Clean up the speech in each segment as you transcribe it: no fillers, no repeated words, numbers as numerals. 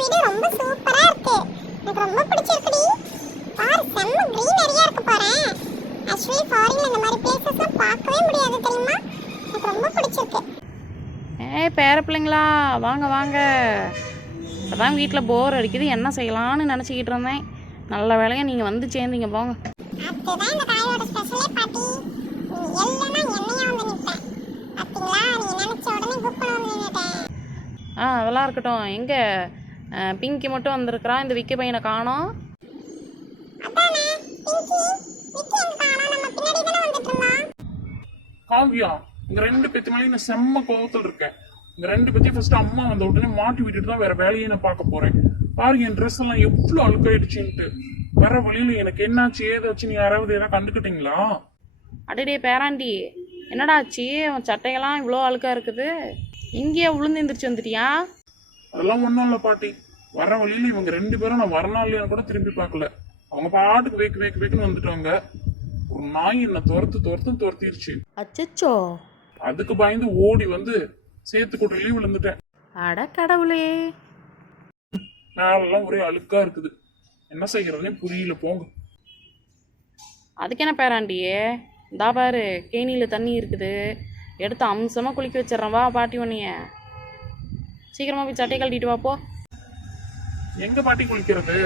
வீடு ரொம்ப சூப்பரா இருக்கு. எனக்கு ரொம்ப பிடிச்சிருக்குடி. பாரு செம்ம கிரீனரியா இருக்கு பாரு. ஆக்சுவலி ஃபாரின்ல இந்த மாதிரி பிளேசஸ் பார்க்கவே முடியாது தெரியுமா? எனக்கு ரொம்ப பிடிச்சிருக்கு. பேர பிள்ளைங்களா வாங்க வாங்க. இப்போதான் வீட்டில் போர் அடிக்குது, என்ன செய்யலான்னு நினச்சிக்கிட்டு இருந்தேன். நல்ல வேலையாக நீங்கள் வந்து சேர்ந்தீங்க போங்க. அதுதான் இந்த காயோட ஸ்பெஷலே பாட்டி. நீ இல்லைன்னா என்னையா வந்து நிற்பேன். பார்த்தீங்களா, நீ நினைச்ச உடனே குப்பை வந்து நின்றுட்டேன். அதெல்லாம் இருக்கட்டும். எங்கே பிங்கி மட்டும் வந்திருக்கிறா, இந்த விக்கி பையனை காணோம். அதானே பிங்கி விக்கி எங்க காணோம்? நம்ம பின்னாடி தானே வந்துட்டு இருந்தான். காவியா, இங்க ரெண்டு பேத்து மேலே நான் செம்ம கோவத்தில் இருக்கேன். இந்த ரெண்டு பேத்தையும் ஃபர்ஸ்ட் அம்மா வந்த உடனே மாட்டி விட்டுட்டு தான் வேற வேலையை நான் பார்க்க போறேன். பாருங்க என் ட்ரெஸ் எல்லாம் எவ்வளவு அழுக்காயிடுச்சுன்ட்டு. வர வழியில எனக்கு என்னாச்சு ஏதாச்சுன்னு யாராவது எதாவது கண்டுக்கிட்டீங்களா? அடடே பேராண்டி, என்னடா ஆச்சு? உன் சட்டையெல்லாம் இவ்வளோ அழுக்காக இருக்குது. இங்கேயே விழுந்து எந்திரிச்சு வந்துட்டியா? அதெல்லாம் ஒன்றும் இல்லை பாட்டி. வர வழியில இவங்க ரெண்டு பேரும் நான் வரணும் இல்லையான்னு கூட திரும்பி பார்க்கல. அவங்க பாட்டுக்கு வேக்குன்னு வந்துட்டாங்க. ஒரு நாய் என்ன துரத்திருச்சு. அச்சச்சோ. அதுக்கு பயந்து ஓடி வந்து சேத்து கூட்டையிலேயே விழுந்துட்டேன். அட கடவுளே. மேலெல்லாம் ஒரே அழுக்கா இருக்குது. என்ன செய்யறதுனே புரியல போங்க. அதுக்கு என்ன பேராண்டியே, இந்தா பாரு கேணியில் தண்ணி இருக்குது, எடுத்து அம்சமாக குளிக்க வச்சிட்றேன். வா பாட்டி உன்னைய சீக்கிரமாக போய் சட்டை கழட்டிட்டு வா போ. எங்க பாட்டி குளிக்கிறது?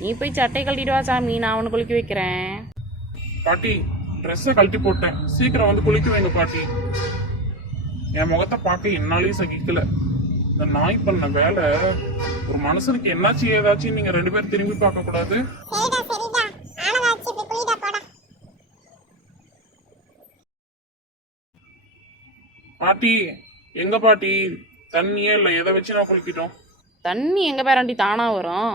நீ போய் சட்டை கழட்டிட்டு வா சாமி, நான் அவனை குளிக்க வைக்கிறேன். பாட்டி ட்ரெஸ்ஸை கழட்டி போட்டேன், சீக்கிரம் வந்து குளிக்க வைங்க பாட்டி. என் முகத்தை பார்க்க என்னாலையும் சகிக்கல. இந்த நாய் பண்ண வேலை. ஒரு மனுஷனுக்கு என்னாச்சு ஏதாச்சும் நீங்க ரெண்டு பேரும் திரும்பி பார்க்க கூடாது. பாட்டி எங்க பாட்டி? தண்ணியே இல்லை, எதை வச்சு நான் குளிக்கிட்டோம்? தண்ணி எங்கே பேராண்டி தானாக வரும்?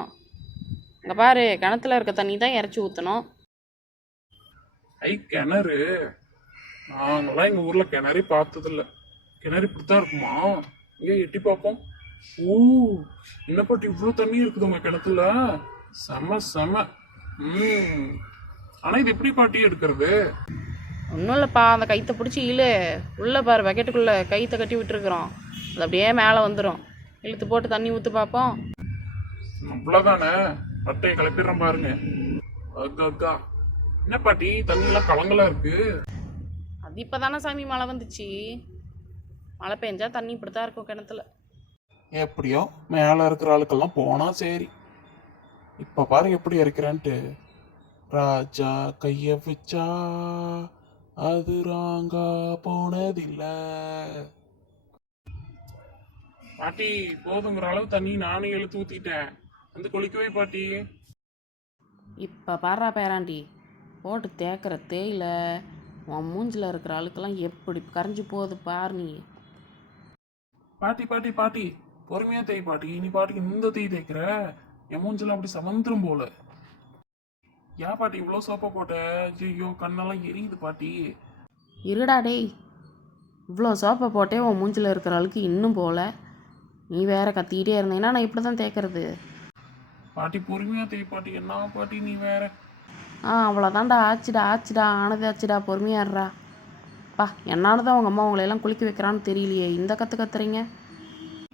இங்கே பாரு, கிணத்துல இருக்க தண்ணி தான் இறச்சி ஊற்றணும். கிணறு? நாங்களாம் எங்க ஊர்ல கிணறி பார்த்ததில்ல. கிணறு இப்படித்தான் இருக்குமா? இங்கே எட்டி பார்ப்போம். ஓ, என்ன பாட்டி இவ்வளவு தண்ணி இருக்குது உங்க கிணத்துல? செம. ஆனா இது எப்படி பாட்டி எடுக்கிறது? ஒன்றும் இல்லைப்பா, அந்த கைத்தை பிடிச்சி இழு. உள்ளே பாரு, பக்கெட்டுக்குள்ளே கைத்தை கட்டி விட்டுருக்குறோம். அது அப்படியே மேலே வந்துடும். இழுத்து போட்டு தண்ணி ஊற்றி பார்ப்போம். அவ்வளோதானே, பட்டையை கிளப்பிடுறோம் பாருங்க. அக்கா என்ன பாட்டி தண்ணியெல்லாம் கலங்கலா இருக்கு? அது இப்போ தானே சாமி மழை வந்துச்சு. மழை பெஞ்சா தண்ணி இப்படி தான் இருக்கும் கிணத்துல. எப்படியோ மேலே இருக்கிற ஆளுக்கெல்லாம் போனா சரி. இப்போ பாரு எப்படி இறக்கிறேன்ட்டு. ராஜா கைய வச்சா அது ராங்கா போனதில்ல. பாட்டி போதுங்கிற அளவு தண்ணி நானே இழுத்து ஊத்திட்டேன். வந்து குளிக்கவே பாட்டி. இப்போ பாடுறா பேராண்டி, போட்டு தேக்கிற தேயில உன் மூஞ்சில் இருக்கிற ஆளுக்கெல்லாம் எப்படி கரைஞ்சி போகுது பாரு நீ. பாட்டி பொறுமையா தேய் பாட்டி. நீ பாட்டிக்கு இந்த தேய் தேய்க்கிற, என் மூஞ்செல்லாம் அப்படி சமந்துரும் போல. ஏன் பாட்டி இவ்வளோ சோப்பை போட்ட? ஐயோ கண்ணெல்லாம் எரியுது பாட்டி. இருடா டேய், இவ்வளோ சோப்பை போட்டே உன் மூஞ்சில் இருக்கிற ஆளுக்கு இன்னும் போகல. நீ வேற கத்திக்கிட்டே இருந்தீங்கன்னா நான் இப்படி தான் தேய்க்கிறது. பாட்டி பொறுமையா தேய் பாட்டி. என்ன பாட்டி நீ வேற. அவ்வளோதான்டா, ஆச்சுடா ஆனது பொறுமையாடுறா. பா, என்னால தான் உங்கள் அம்மா உங்களையெல்லாம் குளிக்க வைக்கிறான்னு தெரியலையே, இந்த கத்துறீங்க.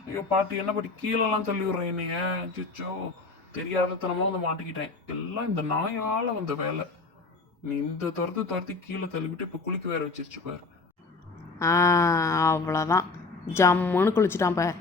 ஐயோ பாட்டி என்ன பாட்டி கீழெல்லாம் தள்ளி விடுறேன் என்னைய. சிச்சோ தெரியாதத்தனமா வந்து மாட்டிக்கிட்டேன். எல்லாம் இந்த நாயால வந்த வேலை. நீ இந்த துரத்தி கீழே தள்ளிவிட்டு இப்போ குளிக்க வேற வச்சிருச்சு பாரு. அவ்வளோதான், ஜம்முன்னு குளிச்சுட்டான் பாரு.